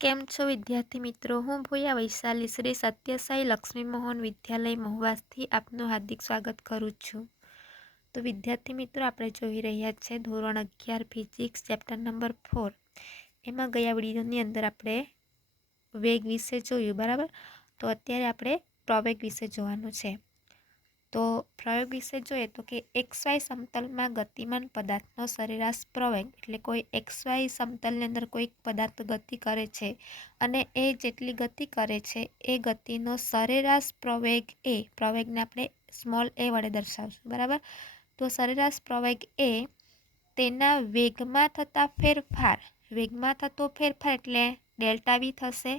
કેમ છો વિદ્યાર્થી મિત્રો? હું ભૂયા વૈશાલી શ્રી સત્યસાઈ લક્ષ્મી મોહન વિદ્યાલય મહુવાથી આપનું હાર્દિક સ્વાગત કરું છું. તો વિદ્યાર્થી મિત્રો, આપણે જોઈ રહ્યા છે ધોરણ 11 ફિઝિક્સ ચેપ્ટર નંબર 4. એમાં ગયા વિડીયોની અંદર આપણે વેગ વિશે જોયું, બરાબર? તો અત્યારે આપણે પ્રવેગ વિશે જોવાનું છે. તો પ્રયોગ વિશે જોઈએ તો કે XY સમતલમાં ગતિમાન પદાર્થનો સરેરાશ પ્રવેગ, એટલે કોઈ XY સમતલની અંદર કોઈ પદાર્થ ગતિ કરે છે અને એ જેટલી ગતિ કરે છે એ ગતિનો સરેરાશ પ્રવેગ એ, પ્રવેગને આપણે સ્મોલ a વડે દર્શાવશું, બરાબર? તો સરેરાશ પ્રવેગ એ તેના વેગમાં થતા ફેરફાર, વેગમાં થતો ફેરફાર એટલે ડેલ્ટા v થશે,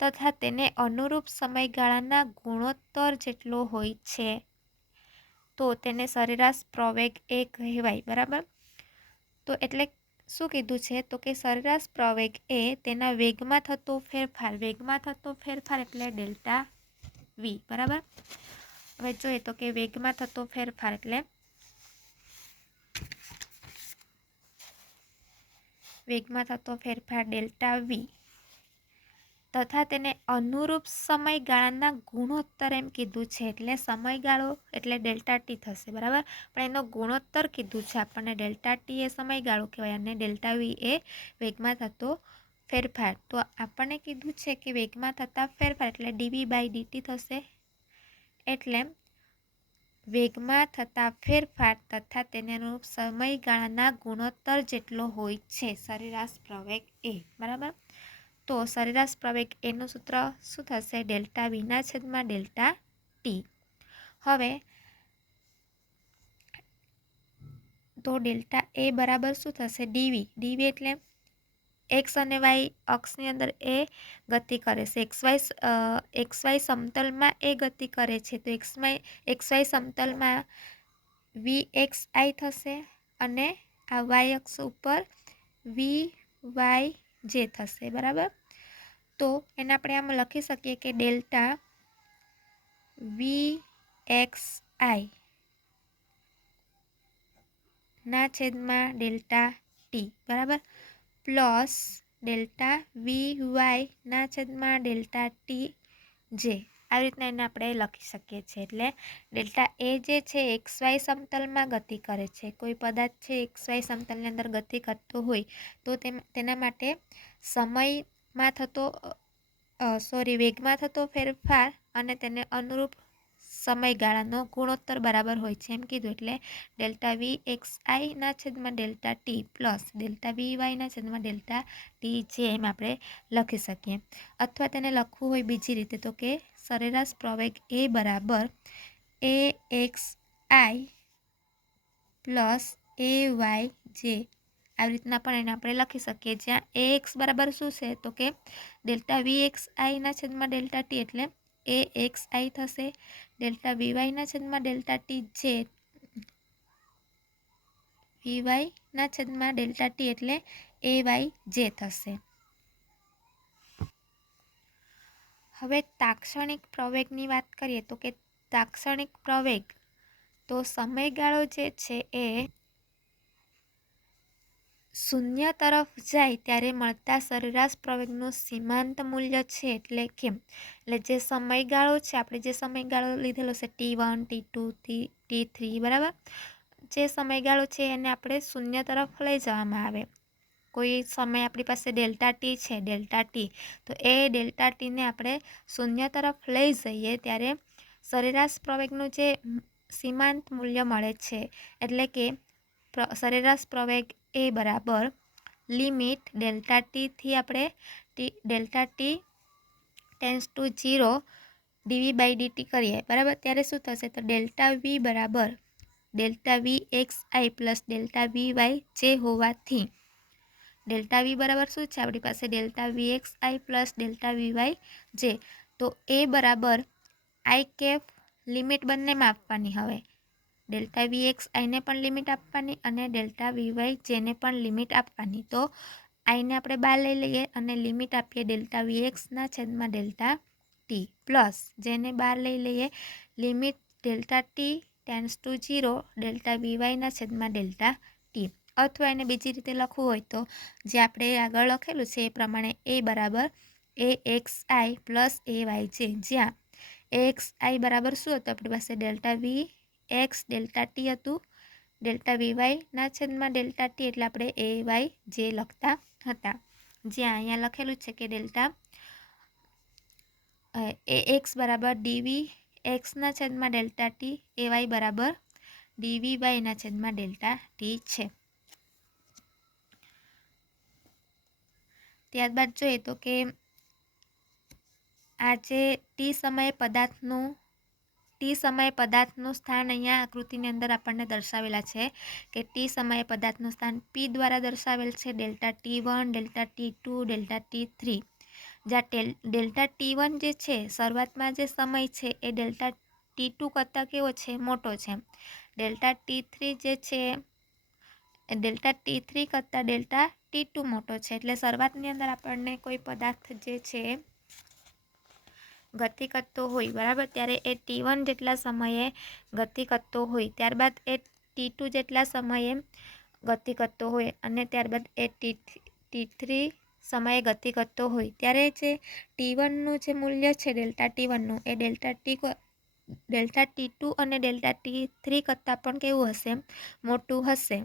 તથા તેને અનુરૂપ સમયગાળાના ગુણોત્તર જેટલો હોય છે, તો તેને સરેરાશ પ્રવેગ એ કહેવાય, બરાબર? તો એટલે શું કીધું છે તો કે સરેરાશ પ્રવેગ એ તેના વેગમાં થતો ફેરફાર, વેગમાં થતો ફેરફાર એટલે ડેલ્ટા v, બરાબર? હવે જોઈએ તો કે વેગમાં થતો ફેરફાર એટલે વેગમાં થતો ફેરફાર ડેલ્ટા v તથા તેને અનુરૂપ સમયગાળાના ગુણોત્તર એમ કીધું છે, એટલે સમયગાળો એટલે ડેલ્ટા ટી થશે, બરાબર? પણ એનો ગુણોત્તર કીધું છે આપણને. ડેલ્ટા ટી એ સમયગાળો કહેવાય અને ડેલ્ટા વી એ વેગમાં થતો ફેરફાર. તો આપણને કીધું છે કે વેગમાં થતા ફેરફાર એટલે ડીવી બાય ડીટી થશે, એટલે વેગમાં થતા ફેરફાર તથા તેને અનુરૂપ સમયગાળાના ગુણોત્તર જેટલો હોય છે સરેરાશ પ્રવેગ એ, બરાબર? તો સરેરાશ પ્રવેગ એનું સૂત્ર શું થશે? ડેલ્ટા વીના છેદમાં ડેલ્ટા ટી. હવે તો ડેલ્ટા એ બરાબર શું થશે? ડીવી. ડીવી એટલે એક્સ અને વાય અક્ષની અંદર એ ગતિ કરે છે, એક્સવાય સમતલમાં એ ગતિ કરે છે, તો એક્સવાય સમતલમાં વી એક્સ આઈ થશે અને આ વાય અક્ષ ઉપર વી વાય જે થશે, બરાબર? તો એને આપણે આમ લખી શકીએ કે ડેલ્ટા વી એક્સ આઈ ના છેદમાં ડેલ્ટા ટી, બરાબર? પ્લસ ડેલ્ટા વી વાય ના છેદમાં ડેલ્ટા ટી જે. આવી રીતના એને આપણે લખી શકીએ છીએ. એટલે ડેલ્ટા એ જે છે XY સમતલમાં ગતિ કરે છે, કોઈ પદાર્થ છે XY સમતલની અંદર ગતિ કરતો હોય તો તેના માટે સમયમાં થતો વેગમાં થતો ફેરફાર અને તેને અનુરૂપ સમયગાળાનો ગુણોત્તર બરાબર હોય છે એમ કીધું. એટલે ડેલ્ટા વી એક્સ આઈ ના છેદમાં delta t plus delta v વાયના છેદમાં ડેલ્ટા ટી જે એમ આપણે લખી શકીએ. અથવા તેને લખવું હોય બીજી રીતે તો કે સરેરાશ પ્રવેગ એ બરાબર a x i plus a y j. આવી રીતના પણ એને આપણે લખી શકીએ, જ્યાં એ એક્સ બરાબર શું છે તો કે ડેલ્ટા વી એક્સ આઈના છેદમાં ડેલ્ટા ટી એટલે એ એક્સ આઈ થશે, ડેલ્ટા વી વાયના છેદમાં ડેલ્ટા ટી જે વી વાયના છેદમાં ડેલ્ટા ટી એટલે એ વાય જે થશે. હવે તાક્ષણિક પ્રવેગની વાત કરીએ તો કે તાક્ષણિક પ્રવેગ તો સમયગાળો જે છે એ શૂન્ય તરફ જાય ત્યારે મળતા સરેરાશ પ્રવેગનું સીમાંત મૂલ્ય છે. એટલે કેમ? એટલે જે સમયગાળો છે, આપણે જે સમયગાળો લીધેલો છે T1, T2, T3, બરાબર? જે સમયગાળો છે એને આપણે શૂન્ય તરફ લઈ જવામાં આવે. કોઈ સમય આપણી પાસે ડેલ્ટા ટી છે, ડેલ્ટા ટી, તો એ ડેલ્ટા ટીને આપણે શૂન્ય તરફ લઈ જઈએ ત્યારે સરેરાશ પ્રવેગનું જે સીમાંત મૂલ્ય મળે છે, એટલે કે સરેરાશ પ્રવેગ એ બરાબર લિમિટ ડેલ્ટા ટીથી આપણે delta t tends to 0 dv by dt કરીએ, બરાબર? ત્યારે શું થશે? તો ડેલ્ટા વી બરાબર delta v x i plus delta v y j હોવાથી ડેલ્ટા વી બરાબર શું છે આપણી પાસે? Delta v x i plus delta v y j. તો એ બરાબર આઈ કેપ લિમિટ બંનેમાં આપવાની. હવે ડેલ્ટા વી એક્સ આઈને પણ લિમિટ આપવાની અને ડેલ્ટા વી વાય જેને પણ લિમિટ આપવાની. તો આઈને આપણે બહાર લઈ લઈએ અને લિમિટ આપીએ ડેલ્ટા વી એક્સના છેદમાં ડેલ્ટા ટી પ્લસ જેને બહાર લઈ લઈએ limit delta t tends to 0 delta v વાયના છેદમાં ડેલ્ટા ટી. અથવા એને બીજી રીતે લખવું હોય તો જે આપણે આગળ લખેલું છે એ પ્રમાણે એ બરાબર AXI પ્લસ AYJ, જ્યાં AXI બરાબર શું હતું આપણી પાસે ડેલ્ટા VX ડેલ્ટા T હતું, ડેલ્ટા VYના છેદમાં ડેલ્ટા T એટલે આપણે AYJ લખતા હતા, જ્યાં અહીંયા લખેલું છે કે ડેલ્ટા AX બરાબર DVXના છેદમાં ડેલ્ટા T, AY બરાબર DVYના છેદમાં ડેલ્ટા T છે. ત્યારબાદ જોઈએ તો કે આ જે ટી સમયે પદાર્થનું સ્થાન અહીંયા આકૃતિની અંદર આપણને દર્શાવેલા છે કે ટી સમયે પદાર્થનું સ્થાન P દ્વારા દર્શાવેલ છે, delta T1, delta T2, delta T3, જ્યાં ડેલ્ટા T1 જે છે શરૂઆતમાં જે સમય છે એ ડેલ્ટા T2 કરતાં કેવો છે, મોટો છે. ડેલ્ટા T3 જે છે ડેલ્ટા T3 કરતાં ડેલ્ટા T2 મોટો છે. એટલે શરૂઆતની અંદર આપણને કોઈ પદાર્થ જે છે ગતિ કરતો હોય બરાબર, ત્યારે એ T1 જેટલા સમયે ગતિ કરતો હોય, ત્યારબાદ એ T2 જેટલા સમયે ગતિ કરતો હોય અને ત્યારબાદ એ T3 સમયે ગતિ કરતો હોય, ત્યારે જે T1નું જે મૂલ્ય છે ડેલ્ટા T1નું એ ડેલ્ટા T2 અને ડેલ્ટા T3 કરતાં પણ કેવું હશે, મોટું હશે.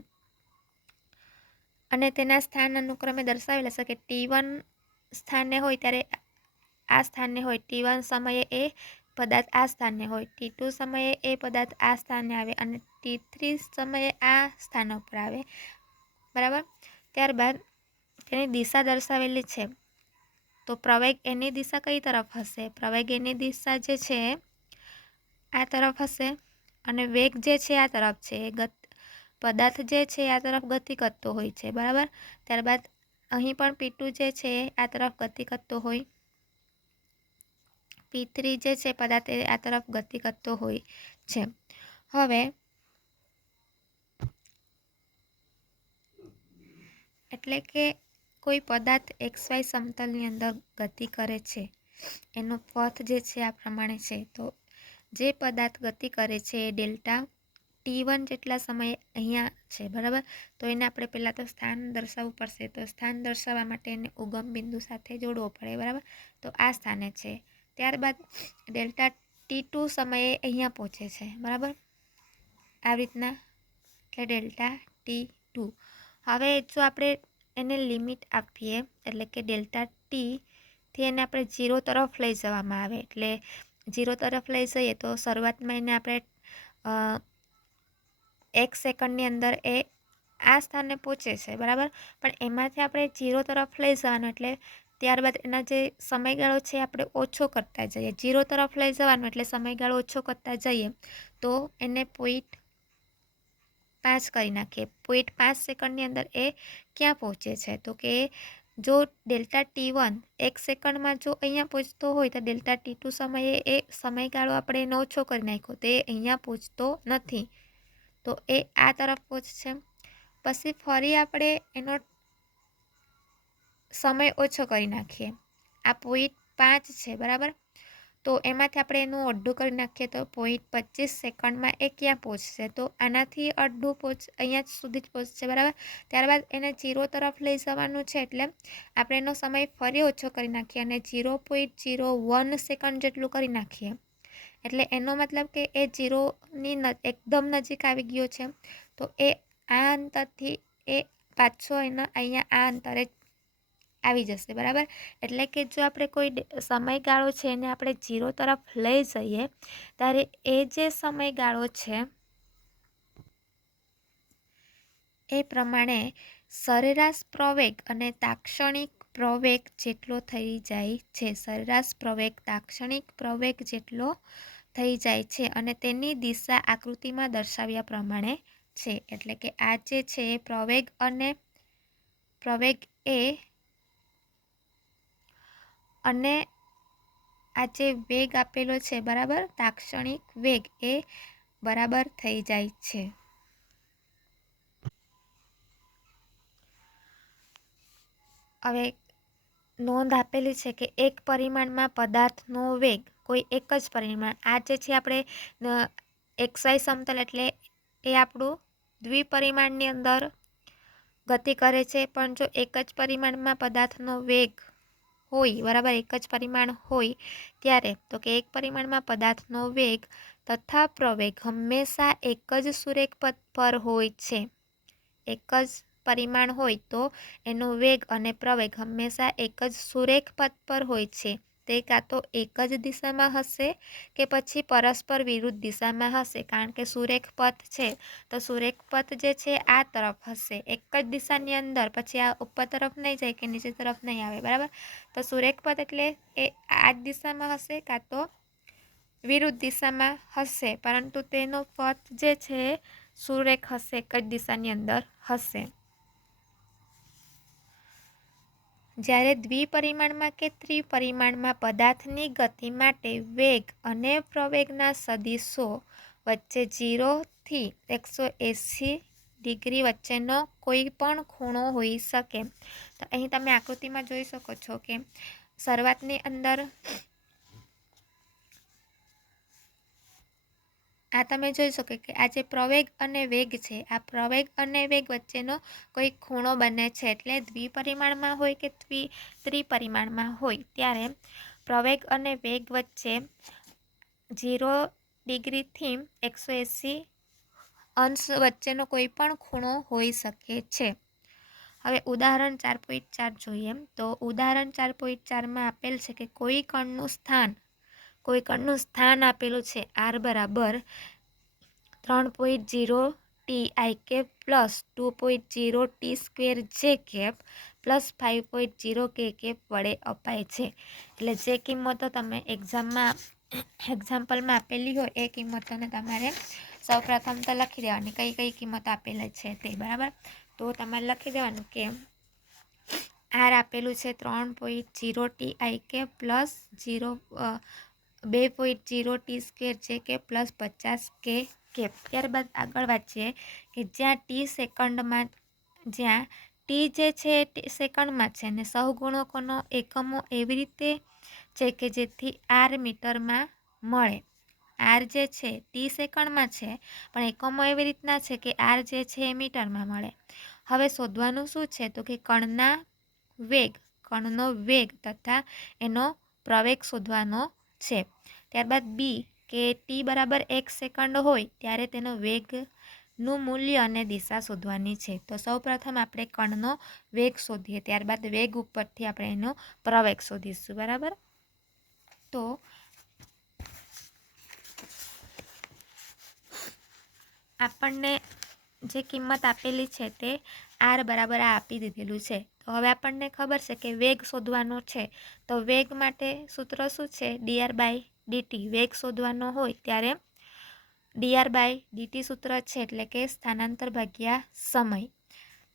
અને તેના સ્થાન અનુક્રમે દર્શાવેલ હશે કે T1 સ્થાને હોય ત્યારે આ સ્થાને હોય, T1 સમયે એ પદાર્થ આ સ્થાને હોય, T2 સમયે એ પદાર્થ આ સ્થાને આવે અને T3 સમયે આ સ્થાન ઉપર આવે બરાબર. ત્યારબાદ તેની દિશા દર્શાવેલી છે, તો પ્રવેગ એની દિશા કઈ તરફ હશે, પ્રવેગ એની દિશા જે છે આ તરફ હશે અને વેગ જે છે આ તરફ છે, પદાર્થ જે છે આ તરફ ગતિ કરતો હોય છે બરાબર. ત્યારબાદ અહીં પણ P2 જે છે આ તરફ ગતિ કરતો હોય, P3 જે છે પદાર્થ આ તરફ ગતિ કરતો હોય છે. હવે એટલે કે કોઈ પદાર્થ XY સમતલની અંદર ગતિ કરે છે, એનો પથ જે છે આ પ્રમાણે છે. તો જે પદાર્થ ગતિ કરે છે એ ડેલ્ટા T1 જેટલા સમયે અહીંયા છે બરાબર. તો એને આપણે પહેલાં તો સ્થાન દર્શાવવું પડશે, તો સ્થાન દર્શાવવા માટે એને ઉગમ બિંદુ સાથે જોડવો પડે બરાબર. તો આ સ્થાને છે, ત્યારબાદ ડેલ્ટા T2 સમયે અહીંયા પહોંચે છે બરાબર, આવી રીતના, એટલે ડેલ્ટા T2. હવે જો આપણે એને લિમિટ આપીએ એટલે કે ડેલ્ટા Tથી એને આપણે 0 તરફ લઈ જવામાં આવે, એટલે 0 તરફ લઈ જઈએ તો શરૂઆતમાં એને આપણે 1 સેકન્ડની અંદર એ આ સ્થાને પહોંચે છે બરાબર, પણ એમાંથી આપણે 0 તરફ લઈ જવાનું, એટલે ત્યારબાદ એના જે સમયગાળો છે આપણે ઓછો કરતા જઈએ. 0 તરફ લઈ જવાનું એટલે સમયગાળો ઓછો કરતા જઈએ તો એને 0.5 કરી નાખીએ. 0.5 સેકન્ડની અંદર એ ક્યાં પહોંચે છે, તો કે જો ડેલ્ટા T1 1 સેકન્ડમાં જો અહીંયા પહોંચતો હોય તો ડેલ્ટા T2 સમયે એ સમયગાળો આપણે એનો ઓછો કરી નાખ્યો, તે અહીંયા પહોંચતો નથી, તો એ આ તરફ પહોંચશે. પછી ફરી આપણે એનો સમય ઓછો કરી નાખીએ, આ 0.5 છે બરાબર, તો એમાંથી આપણે એનું અડધું કરી નાખીએ તો 0.25 સેકન્ડમાં એ ક્યાં પહોંચશે, તો આનાથી અડધું અહીંયા સુધી જ પહોંચશે બરાબર. ત્યારબાદ એને 0 તરફ લઈ જવાનું છે, એટલે આપણે એનો સમય ફરી ઓછો કરી નાખીએ અને 0.01 સેકન્ડ જેટલું કરી નાખીએ, એટલે એનો મતલબ કે એ 0ની એકદમ નજીક આવી ગયો છે. તો એ આ અંતરથી એ પાછો એના અહીંયા આ અંતરે આવી જશે બરાબર. એટલે કે જો આપણે કોઈ સમયગાળો છે એને આપણે 0 તરફ લઈ જઈએ ત્યારે એ જે સમયગાળો છે એ પ્રમાણે સરેરાશ પ્રવેગ અને તાક્ષણિક પ્રવેગ જેટલો થઈ જાય છે, સરેરાશ પ્રવેગ તાક્ષણિક પ્રવેગ જેટલો થઈ જાય છે અને તેની દિશા આકૃતિમાં દર્શાવ્યા પ્રમાણે છે. એટલે કે આ જે છે પ્રવેગ એ અને આ જે વેગ આપેલો છે બરાબર, તાક્ષણિક વેગ એ બરાબર થઈ જાય છે. હવે નોંધ આપેલી છે કે એક પરિમાણમાં પદાર્થનો વેગ, કોઈ એક જ પરિમાણ, આ જે છે આપણે XY સમતલ એટલે એ આપણું દ્વિપરિમાણની અંદર ગતિ કરે છે, પણ જો એક જ પરિમાણમાં પદાર્થનો વેગ હોય, બરાબર, એક જ પરિમાણ હોય ત્યારે તો કે એક પરિમાણમાં પદાર્થનો વેગ તથા પ્રવેગ હંમેશા એક જ સુરેખ પથ પર હોય છે. એક જ પરિમાણ હોય તો એનો વેગ અને પ્રવેગ હંમેશા એક જ સુરેખ પથ પર હોય છે. તે કાં તો એક જ દિશામાં હશે કે પછી પરસ્પર વિરુદ્ધ દિશામાં હશે, કારણ કે સુરેખ પથ છે તો સુરેખ પથ જે છે આ તરફ હશે, એક જ દિશાની અંદર, પછી આ ઉપર તરફ નહીં જાય કે નીચે તરફ નહીં આવે, બરાબર. તો સુરેખ પથ એટલે એ આ જ દિશામાં હશે કાં તો વિરુદ્ધ દિશામાં હશે, પરંતુ તેનો પથ જે છે સુરેખ હશે, એક જ દિશાની અંદર હશે. જ્યારે દ્વિપરિમાણમાં કે ત્રિપરિમાણમાં પદાર્થની ગતિ માટે વેગ અને પ્રવેગના સદિશો વચ્ચે 0 થી 180 ડિગ્રી વચ્ચેનો કોઈ પણ ખૂણો હોઈ શકે. તો અહીં તમે આકૃતિમાં જોઈ શકો છો કે શરૂઆતની અંદર આ તમે જોઈ શકો કે આ જે પ્રવેગ અને વેગ છે, આ પ્રવેગ અને વેગ વચ્ચેનો કોઈ ખૂણો બને છે. એટલે દ્વિપરિમાણમાં હોય કે ત્રિપરિમાણમાં હોય ત્યારે પ્રવેગ અને વેગ વચ્ચે 0 ડિગ્રીથી 180 અંશ વચ્ચેનો કોઈ પણ ખૂણો હોઈ શકે છે. હવે ઉદાહરણ 4.4 જોઈએ તો ઉદાહરણ 4.4માં આપેલ છે કે કોઈ કણનું સ્થાન આપેલું છે r બરાબર 3.0 t i cap plus 2.0 t square j cap plus 5.0 k cap વડે અપાય છે. એટલે જે કિંમતો તમે એક્ઝામ્પલમાં આપેલી હોય એ કિંમતોને તમારે સૌપ્રથમ તો લખી દેવાની, કઈ કઈ કિંમત આપેલી છે તે, બરાબર. તો તમારે લખી દેવાનું કે આર આપેલું છે 3.0 t i cap plus 2.0 t square j k plus 50 કે કેપ. ત્યારબાદ આગળ વાંચીએ કે જ્યાં ટી જે છે સેકન્ડમાં છે અને સહગુણકોનો એકમો એવી રીતે છે કે જેથી આર મીટરમાં મળે. આર જે છે ટી સેકન્ડમાં છે પણ એકમો એવી રીતના છે કે આર જે છે એ મીટરમાં મળે. હવે શોધવાનું શું છે તો કે કણનો વેગ તથા એનો પ્રવેગ શોધવાનો છે. ત્યારબાદ બી કે ટી બરાબર 1 સેકન્ડ હોય ત્યારે તેનો વેગનું મૂલ્ય અને દિશા શોધવાની છે. તો સૌપ્રથમ આપણે કણનો વેગ શોધીએ, ત્યારબાદ વેગ ઉપરથી આપણે એનો પ્રવેગ શોધીશું, બરાબર. તો આપણને જે કિંમત આપેલી છે તે આર બરાબર આ આપી દીધેલું છે. તો હવે આપણને ખબર છે કે વેગ શોધવાનો છે. તો વેગ માટે સૂત્ર શું છે? dr by dt. વેગ શોધવાનો હોય ત્યારે dr બાય dt સૂત્ર છે, એટલે કે સ્થાનાંતર ભાગ્યા સમય.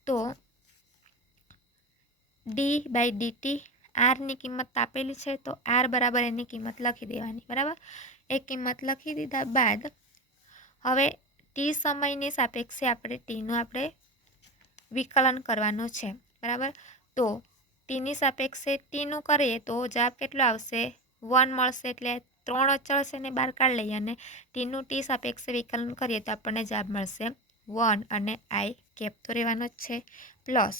તો ડી બાય ડીટી આરની કિંમત આપેલી છે તો આર બરાબર એની કિંમત લખી દેવાની, બરાબર. એ કિંમત લખી દીધા બાદ હવે ટી સમયની સાપેક્ષે આપણે વિકલન કરવાનું છે, બરાબર. તો ટીની સાપેક્ષે ટીનું કરીએ તો જવાબ કેટલો આવશે? 1 મળશે. એટલે 3 અચળ છે ને બહાર કાઢી લઈએ અને ટીનું ટી સાપેક્ષે વિકલન કરીએ તો આપણને જવાબ મળશે 1 અને આઈ કેપ તો રહેવાનો જ છે પ્લસ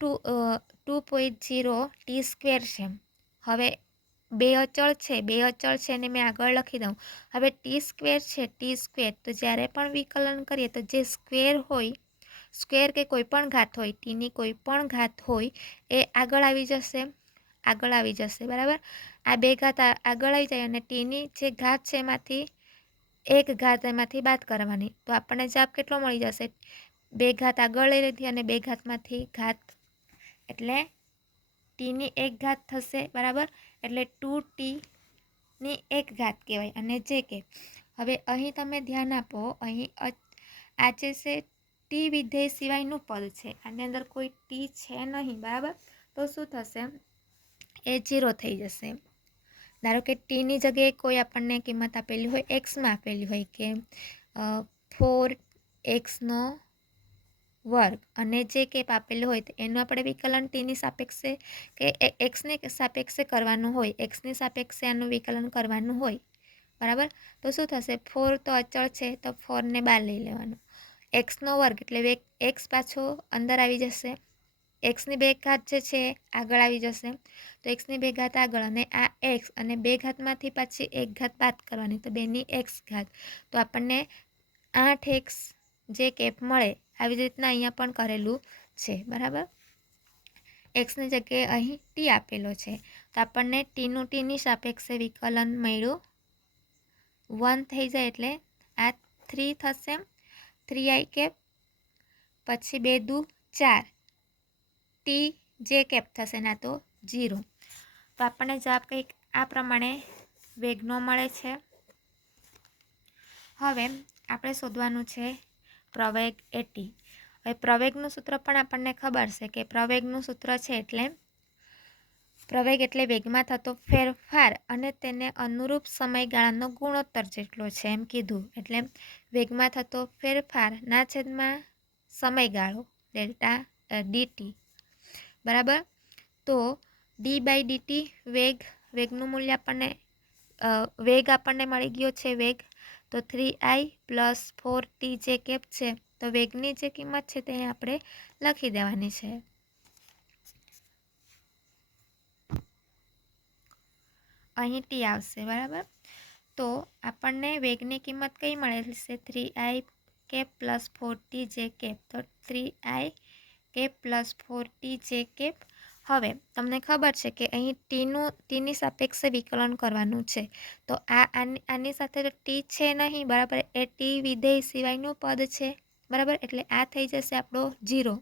2.0 ટી સ્ક્વેર છે. હવે બે અચળ છે એને મેં આગળ લખી દઉં. હવે ટી સ્ક્વેર છે, ટી સ્ક્વેર તો જ્યારે પણ વિકલન કરીએ તો જે સ્ક્વેર કે કોઈ પણ ઘાત હોય, ટીની કોઈ પણ ઘાત હોય એ આગળ આવી જશે, બરાબર. આ બે ઘાત આગળ આવી જાય અને ટીની જે ઘાત છે એમાંથી એક ઘાત એમાંથી બાદ કરવાની, તો આપણને જવાબ કેટલો મળી જશે? બે ઘાત આગળ લઈ લીધી અને બે ઘાતમાંથી ઘાત એટલે ટીની એક ઘાત થશે, બરાબર. એટલે 2t ની એક ઘાત કહેવાય. અને જે કે હવે અહીં તમે ધ્યાન આપો, અહીં આ જે છે ટી વિધેય સિવાયનું પદ છે, આની અંદર કોઈ ટી છે નહીં, બરાબર. તો શું થશે? એ 0 થઈ જશે. ધારો કે ટીની જગ્યાએ કોઈ આપણને કિંમત આપેલી હોય, એક્સમાં આપેલી હોય કે 4x² અને જે કેપ આપેલું હોય તો એનું આપણે વિકલન ટીની સાપેક્ષે કે એક્સની સાપેક્ષે કરવાનું હોય, એક્સની સાપેક્ષે આનું વિકલન કરવાનું હોય, બરાબર. તો શું થશે? 4 તો અચળ છે તો 4ને બહાર લઈ લેવાનું. एक्सનો વર્ગ એટલે વેગ એક્સ પાછો અંદર આવી જશે, એક્સની બે ઘાત જે છે આગળ આવી જશે, તો એક્સની બે ઘાત આગળ અને આ એક્સ અને બે ઘાતમાંથી પાછી એક ઘાત બાદ કરવાની, તો બેની એક્સ ઘાત, તો આપણને 8x જે કેપ મળે. આવી રીતના અહીંયા પણ કરેલું છે, બરાબર. એક્સની જગ્યાએ અહીં ટી આપેલો છે, તો આપણને ટીનું ટીની સાપેક્ષે વિકલન મળ્યું 1 થઈ જાય એટલે આ 3 થશે, 3i કેપ, પછી 2 દુ 4, ટી જે કેપ થશે ના તો 0. તો આપણને જવાબ કંઈક આ પ્રમાણે વેગનો મળે છે. હવે આપણે શોધવાનું છે પ્રવેગ એટી. હવે પ્રવેગનું સૂત્ર પણ આપણને ખબર છે કે પ્રવેગનું સૂત્ર છે એટલે પ્રવેગ એટલે વેગમાં થતો ફેરફાર અને તેને અનુરૂપ સમયગાળાનો ગુણોત્તર જેટલો છે એમ કીધું. એટલે વેગમાં થતો ફેરફારના છેદમાં સમયગાળો ડેલ્ટા ડીટી, બરાબર. તો ડી બાય ડીટી વેગનું મૂલ્ય આપણને વેગ આપણને મળી ગયો છે વેગ, તો 3i પ્લસ 4t જે કેપ છે, તો વેગની જે કિંમત છે તે આપણે લખી દેવાની છે. અહીં ટી આવશે, બરાબર. તો આપણને વેગની કિંમત કઈ મળેલી છે 3i કેપ પ્લસ 4t જે કેપ, તો 3i કેપ પ્લસ 4t જે કેપ. હવે તમને ખબર છે કે અહીં ટીની સાપેક્ષે વિકલન કરવાનું છે, તો આની સાથે તો ટી છે નહીં, બરાબર, એ ટી વિધેય સિવાયનું પદ છે, બરાબર, એટલે આ થઈ જશે આપણો 0.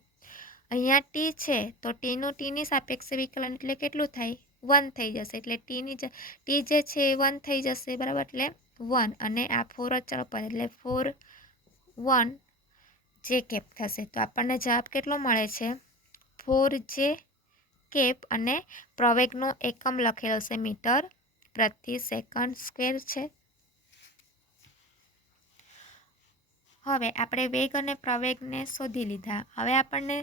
અહીંયા ટી છે તો ટીની સાપેક્ષે વિકલન એટલે કેટલું થાય 1 થઈ જશે, એટલે ટી જે છે એ 1 થઈ જશે, બરાબર, એટલે 1 અને આ 4 અચળ પદ એટલે 4 1 જે કેપ થશે. તો આપણને જવાબ કેટલો મળે છે 4 જે કેપ અને પ્રવેગનો એકમ લખેલો છે મીટર પ્રતિ સેકન્ડ સ્ક્વેર છે. હવે આપણે વેગ અને પ્રવેગને શોધી લીધા. હવે આપણને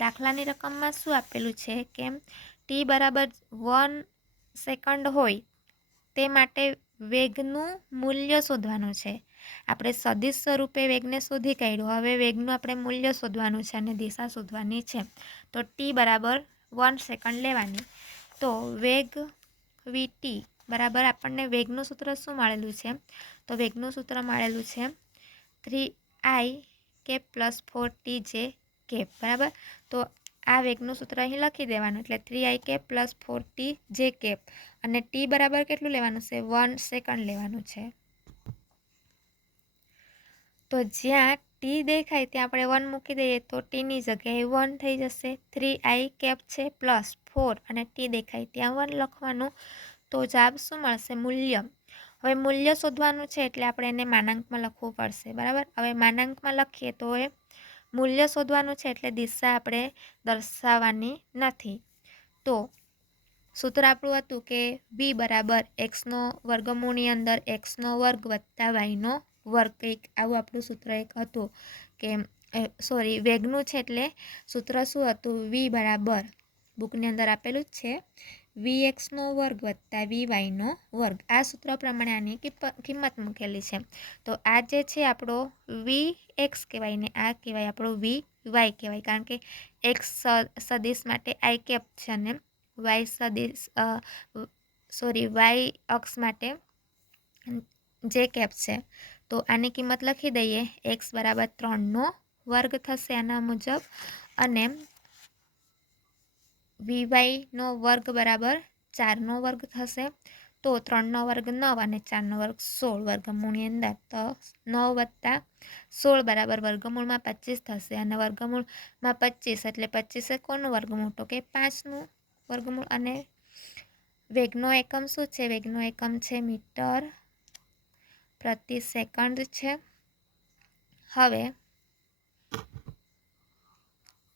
દાખલાની રકમમાં શું આપેલું છે કે ટી બરાબર 1 સેકન્ડ હોય તે માટે વેગનું મૂલ્ય શોધવાનું છે. આપણે સદિશ સ્વરૂપે વેગને શોધી કાઢ્યું, હવે વેગનું આપણે મૂલ્ય શોધવાનું છે અને દિશા શોધવાની છે. તો ટી બરાબર 1 સેકન્ડ લેવાની. તો વેગ વીટી બરાબર આપણને વેગનું સૂત્ર શું મળેલું છે, તો વેગનું સૂત્ર મળેલું છે 3i કેપ પ્લસ 4t જે કેપ, બરાબર. તો આ વેગનું સૂત્ર અહીં લખી દેવાનું, એટલે 3i કેપ પ્લસ 4t જે કેપ, અને ટી બરાબર કેટલું લેવાનું છે 1 સેકન્ડ લેવાનું છે. તો જ્યાં ટી દેખાય ત્યાં આપણે 1 મૂકી દઈએ તો ટીની જગ્યાએ 1 થઈ જશે. 3i કેપ છે પ્લસ 4 અને ટી દેખાય ત્યાં 1 લખવાનું. તો જવાબ શું મળશે મૂલ્ય. હવે મૂલ્ય શોધવાનું છે એટલે આપણે એને માનાંકમાં લખવું પડશે, બરાબર. હવે માનાંકમાં લખીએ તો એ મૂલ્ય શોધવાનું છે એટલે દિશા આપણે દર્શાવવાની નથી. તો સૂત્ર આપણું હતું કે v બરાબર એક્સનો વર્ગમૂળની અંદર એક્સનો વર્ગ વત્તા વાયનો વર્ગ, કંઈક આવું આપણું સૂત્ર એક હતું કે સોરી વેગનું છે એટલે સૂત્ર શું હતું v બરાબર બુકની અંદર આપેલું જ છે વી એક્સનો વર્ગ વત્તા વી વાયનો વર્ગ. આ સૂત્ર પ્રમાણે આની કિંમત મૂકેલી છે. તો આ જે છે આપણો વી એક્સ કહેવાય ને આ કહેવાય આપણો વી વાય કહેવાય, કારણ કે એક્સ સદિશ માટે આઈ કેપ છે અને વાય સદિશ વાય અક્ષ માટે જે કેપ છે. તો આની કિંમત લખી દઈએ, એક્સ બરાબર 3નો વર્ગ થશે આના મુજબ, અને વીવાયનો વર્ગ બરાબર 4નો વર્ગ થશે. તો 3નો વર્ગ 9 અને 4નો વર્ગ 16 વર્ગમૂળની અંદર, તો 9 વત્તા 16 બરાબર વર્ગમૂળમાં 25 થશે, અને વર્ગમૂળમાં 25 એટલે 25 એ કોનું વર્ગમૂળ, તો કે 5નું વર્ગમૂળ. અને વેગનો એકમ શું છે, વેગનો એકમ છે મીટર પ્રતિ સેકન્ડ છે. હવે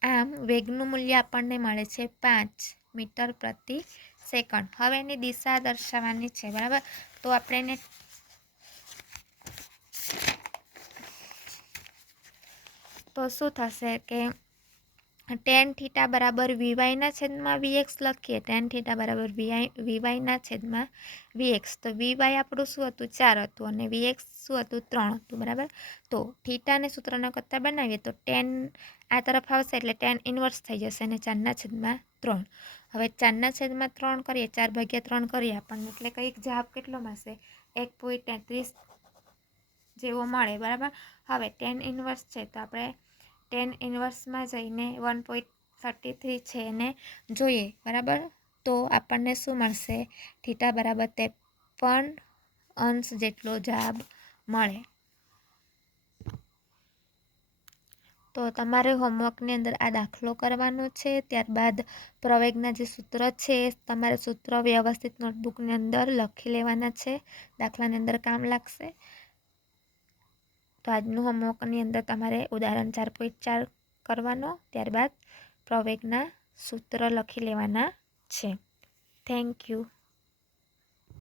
આમ વેગનું મૂલ્ય આપણને મળે છે 5 મીટર પ્રતિ સેકન્ડ. હવે એની દિશા દર્શાવવાની છે, બરાબર. તો આપણે એને તો શું થશે કે ટેન થીટા બરાબર વીવાયના છેદમાં વીએક્સ લખીએ. ટેન થીટા બરાબર વીવાયના છેદમાં વીએક્સ. તો વીવાય આપણું શું હતું? 4 હતું અને વીએક્સ શું હતું? 3 હતું. બરાબર. તો થીટાને સૂત્રના કરતાં બનાવીએ તો ટેન આ તરફ આવશે એટલે ટેન ઇન્વર્સ થઈ જશે અને 4/3. હવે 4/3 કરીએ, 4/3 કરીએ આપણને એટલે કંઈક જવાબ કેટલો મળશે? 1.33 જેવો મળે. બરાબર. હવે ટેન ઇન્વર્સ છે તો આપણે ટેન ઇન્વર્સમાં જઈને 1.33 છે એને જોઈએ. બરાબર. તો આપણને શું મળશે? થીટા બરાબર 53 જેટલો જવાબ મળે. તો તમારે હોમવર્કની અંદર આ દાખલો કરવાનો છે. ત્યારબાદ પ્રવેગના જે સૂત્ર છે તમારે સૂત્ર વ્યવસ્થિત નોટબુકની અંદર લખી લેવાના છે. દાખલાની અંદર કામ લાગશે. તો આજનું હોમવર્કની અંદર તમારે ઉદાહરણ 4.4 કરવાનો, ત્યારબાદ પ્રવેગના સૂત્ર લખી લેવાના છે. Thank you.